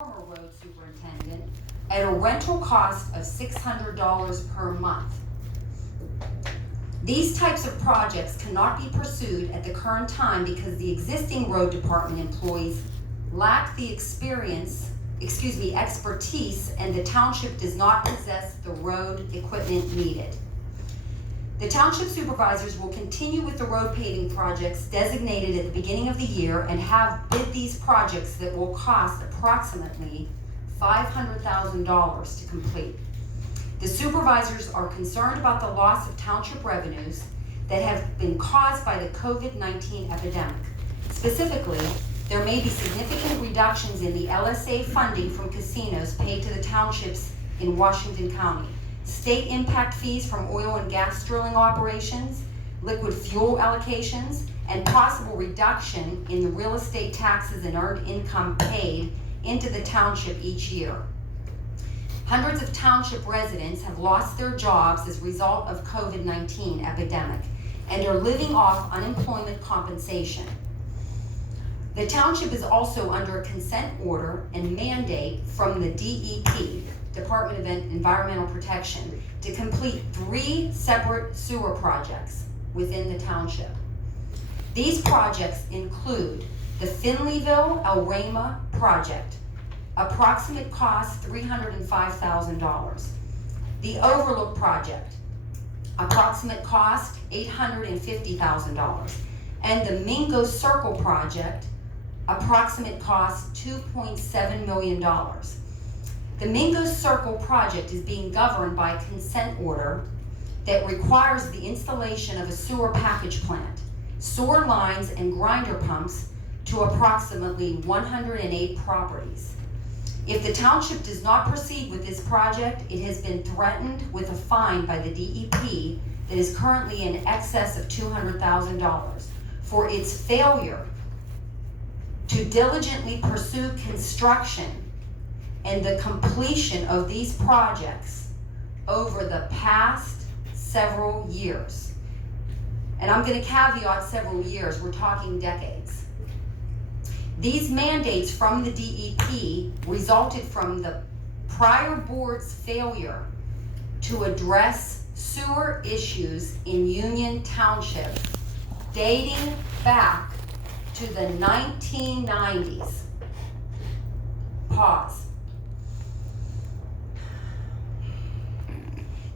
former road superintendent at a rental cost of $600 per month. These types of projects cannot be pursued at the current time because the existing road department employees lack the expertise, and the township does not possess the road equipment needed. The township supervisors will continue with the road paving projects designated at the beginning of the year and have bid these projects that will cost approximately $500,000 to complete. The supervisors are concerned about the loss of township revenues that have been caused by the COVID-19 epidemic. Specifically, there may be significant reductions in the LSA funding from casinos paid to the townships in Washington County, state impact fees from oil and gas drilling operations, liquid fuel allocations, and possible reduction in the real estate taxes and earned income paid into the township each year. Hundreds of township residents have lost their jobs as a result of COVID-19 epidemic and are living off unemployment compensation. The township is also under a consent order and mandate from the DEP, Department of Environmental Protection, to complete 3 separate sewer projects within the township. These projects include the Finleyville-El Rama project, approximate cost $305,000. The Overlook project, approximate cost $850,000. And the Mingo Circle project, approximate cost $2.7 million. The Mingo Circle project is being governed by a consent order that requires the installation of a sewer package plant, sewer lines, and grinder pumps to approximately 108 properties. If the township does not proceed with this project, it has been threatened with a fine by the DEP that is currently in excess of $200,000 for its failure to diligently pursue construction and the completion of these projects over the past several years. And I'm going to caveat several years, we're talking decades. These mandates from the DEP resulted from the prior board's failure to address sewer issues in Union Township dating back to the 1990s. Pause.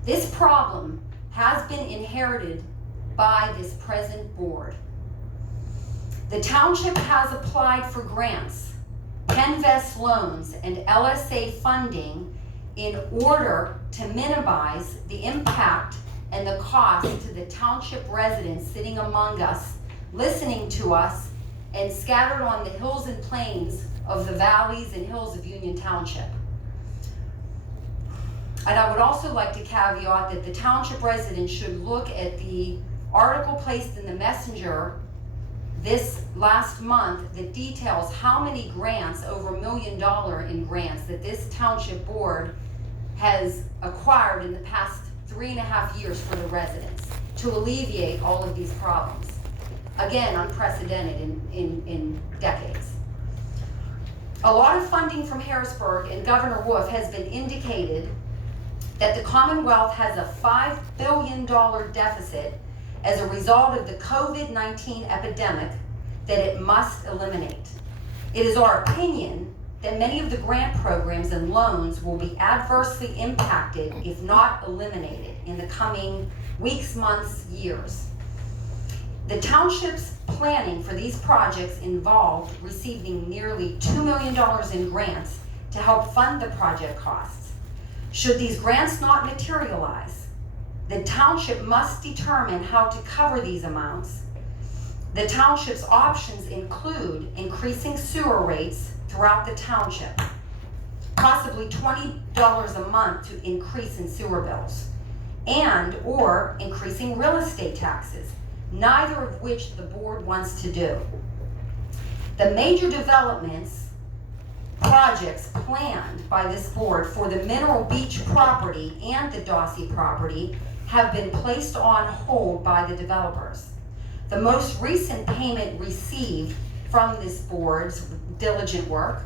This problem has been inherited by this present board. The township has applied for grants, Penvest loans, and LSA funding in order to minimize the impact and the cost to the township residents sitting among us, listening to us, and scattered on the hills and plains of the valleys and hills of Union Township. And I would also like to caveat that the township residents should look at the article placed in the Messenger this last month that details how many grants, over $1 million in grants, that this township board has acquired in the past 3.5 years for the residents to alleviate all of these problems. Again, unprecedented in decades. A lot of funding from Harrisburg and Governor Wolf has been indicated that the Commonwealth has a $5 billion deficit as a result of the COVID-19 epidemic that it must eliminate. It is our opinion that many of the grant programs and loans will be adversely impacted if not eliminated in the coming weeks, months, years. The township's planning for these projects involved receiving nearly $2 million in grants to help fund the project costs. Should these grants not materialize, the township must determine how to cover these amounts. The township's options include increasing sewer rates throughout the township, possibly $20 a month to increase in sewer bills, and or increasing real estate taxes, neither of which the board wants to do. The major developments projects planned by this board for the Mineral Beach property and the Dawsey property have been placed on hold by the developers. The most recent payment received from this board's diligent work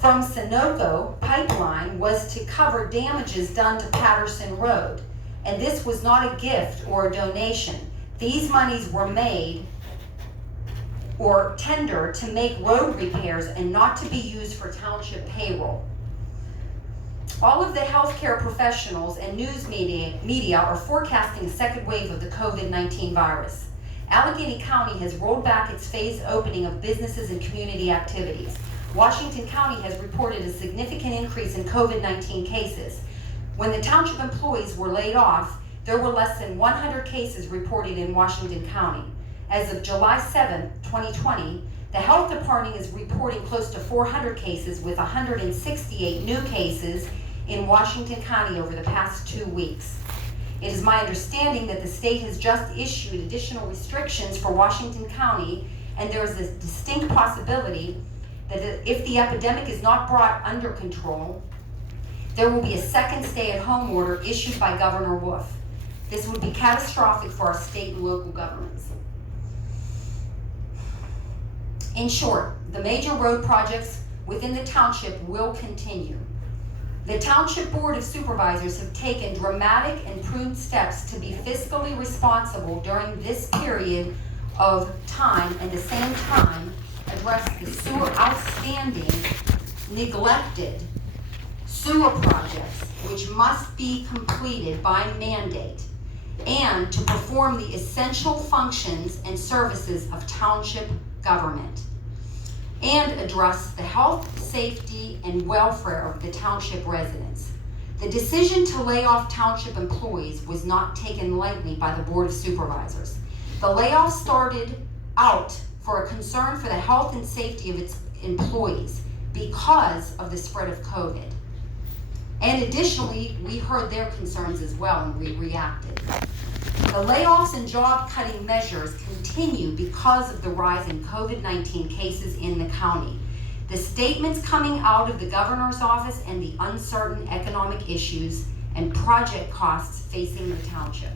from Sunoco pipeline was to cover damages done to Patterson Road. And this was not a gift or a donation. These monies were made or tendered to make road repairs and not to be used for township payroll. All of the healthcare professionals and news media are forecasting a second wave of the COVID-19 virus. Allegheny County has rolled back its phased opening of businesses and community activities. Washington County has reported a significant increase in COVID-19 cases. When the township employees were laid off, there were less than 100 cases reported in Washington County. As of July 7, 2020, the health department is reporting close to 400 cases with 168 new cases in Washington County over the past 2 weeks. It is my understanding that the state has just issued additional restrictions for Washington County, and there is a distinct possibility that if the epidemic is not brought under control, there will be a second stay-at-home order issued by Governor Wolf. This would be catastrophic for our state and local governments. In short, the major road projects within the township will continue. The Township Board of Supervisors have taken dramatic and prudent steps to be fiscally responsible during this period of time, and at the same time address the outstanding, neglected sewer projects which must be completed by mandate, and to perform the essential functions and services of township government, and address the health, safety, and welfare of the township residents. The decision to lay off township employees was not taken lightly by the Board of Supervisors. The layoff started out for a concern for the health and safety of its employees because of the spread of COVID. And additionally, we heard their concerns as well and we reacted. The layoffs and job-cutting measures continue because of the rise in COVID-19 cases in the county. The statements coming out of the governor's office and the uncertain economic issues and project costs facing the township.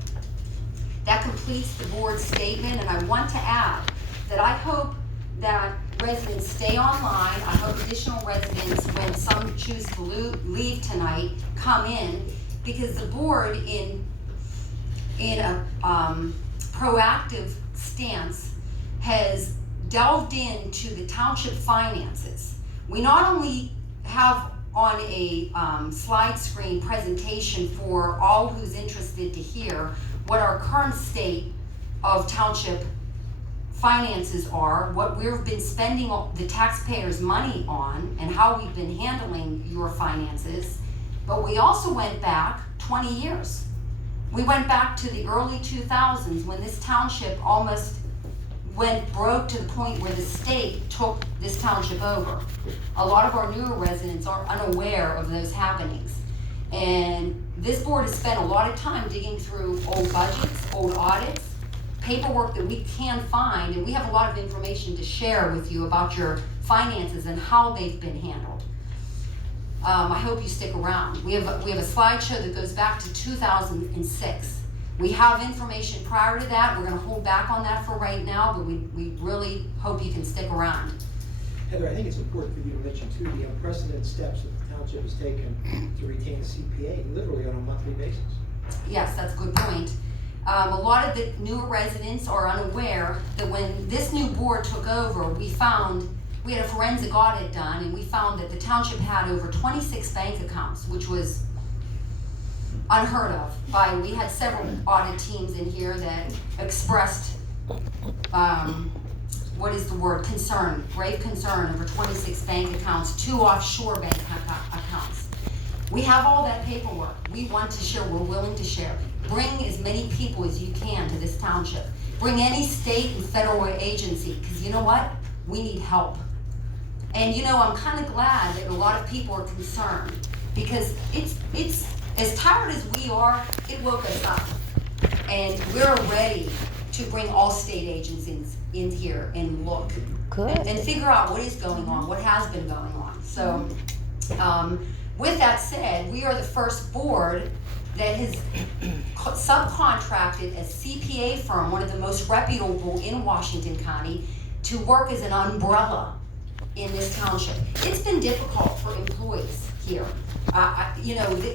That completes the board's statement, and I want to add that I hope that residents stay online. I hope additional residents, when some choose to leave tonight, come in, because the board, in a proactive stance, has delved into the township finances. We not only have on a slide screen presentation for all who's interested to hear what our current state of township finances are, what we've been spending the taxpayers' money on, and how we've been handling your finances, but we also went back 20 years. We went back to the early 2000s when this township almost went broke to the point where the state took this township over. A lot of our newer residents are unaware of those happenings. And this board has spent a lot of time digging through old budgets, old audits, paperwork that we can find, and we have a lot of information to share with you about your finances and how they've been handled. I hope you stick around. We have a slideshow that goes back to 2006. We have information prior to that. We're going to hold back on that for right now, but we really hope you can stick around. Heather, I think it's important for you to mention too the unprecedented steps that the township has taken to retain a CPA literally on a monthly basis. Yes, that's a good point. A lot of the newer residents are unaware that when this new board took over, we had a forensic audit done, and we found that the township had over 26 bank accounts, which was unheard of. We had several audit teams in here that expressed, concern, grave concern over 26 bank accounts, 2 offshore bank accounts. We have all that paperwork. We want to share, we're willing to share. Bring as many people as you can to this township. Bring any state and federal agency, because you know what? We need help. And I'm kind of glad that a lot of people are concerned, because it's as tired as we are, it woke us up. And we're ready to bring all state agencies in here and look. Good. And figure out what is going on, what has been going on. So with that said, we are the first board that has subcontracted a CPA firm, one of the most reputable in Washington County, to work as an umbrella in this township. It's been difficult for employees here.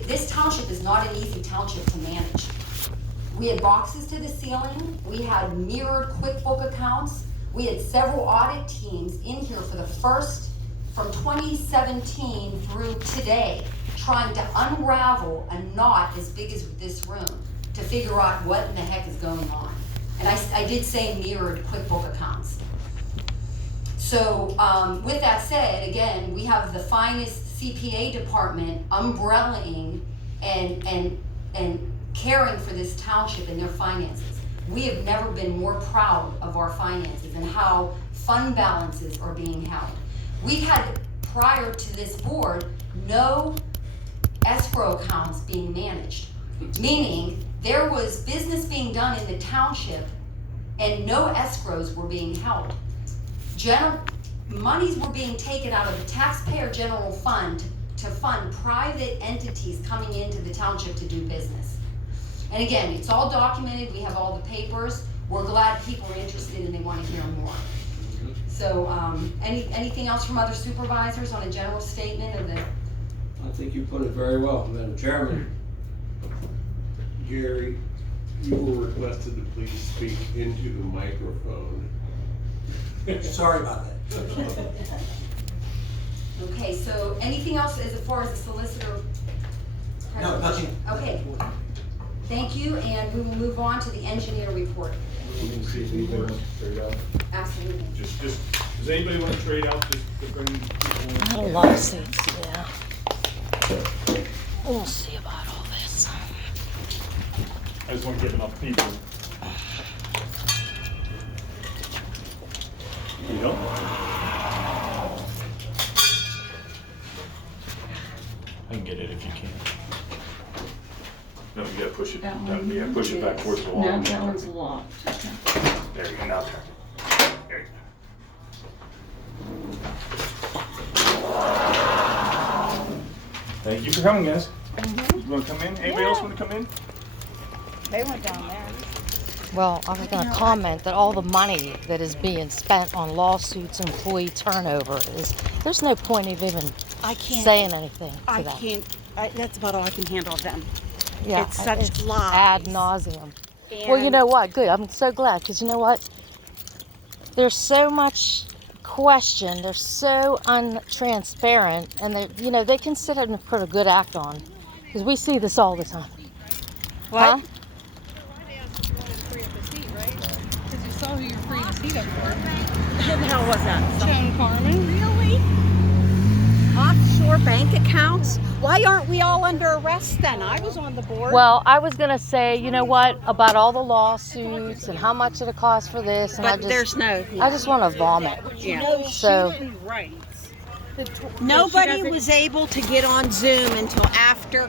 This township is not an easy township to manage. We had boxes to the ceiling, we had mirrored QuickBook accounts, we had several audit teams in here for the first, from 2017 through today, trying to unravel a knot as big as this room to figure out what in the heck is going on. And I did say mirrored QuickBook accounts. So with that said, again, we have the finest CPA department umbrellaing and caring for this township and their finances. We have never been more proud of our finances and how fund balances are being held. We've had, prior to this board, no escrow accounts being managed, meaning there was business being done in the township and no escrows were being held. Monies were being taken out of the taxpayer general fund to fund private entities coming into the township to do business. And again, it's all documented, we have all the papers. We're glad people are interested and they want to hear more. So anything else from other supervisors on a general statement of the? I think you put it very well, Madam Chairman. Gary, you were requested to please speak into the microphone. Sorry about that. Okay, so anything else as far as the solicitor? No, nothing. Okay, thank you, and we will move on to the engineer report. We can see if anybody wants to trade out. Absolutely. Just, does anybody want to trade out just to bring people in? Not a lot of seats, yeah. We'll see about all this. I just want to give enough people. You know? I can get it if you can. No, you gotta push it. You gotta push it back towards the wall. No, that one's locked. There you go. Now there. There you go. Thank you for coming, guys. You want to come in? Anybody else want to come in? They went down there. Well, I was going to comment that all the money that is being spent on lawsuits, employee turnover is, there's no point of even I can't. saying anything to I them. can't. That's about all I can handle of them. Yeah, It's such it's lies. ad nauseum. Well, you know what? Good. I'm so glad, because you know what? There's so much question. They're so untransparent, and they, they can sit up and put a good act on, because we see this all the time. What? Huh? Because you saw who you were free to seat up for. Who the hell was that? Joan Carmen. Really? Offshore bank accounts? Why aren't we all under arrest then? I was on the board. Well, I was going to say, you know what, about all the lawsuits and how much it cost for this, and but there's no. I just want to vomit. Yeah. So, Nobody was able to get on Zoom until after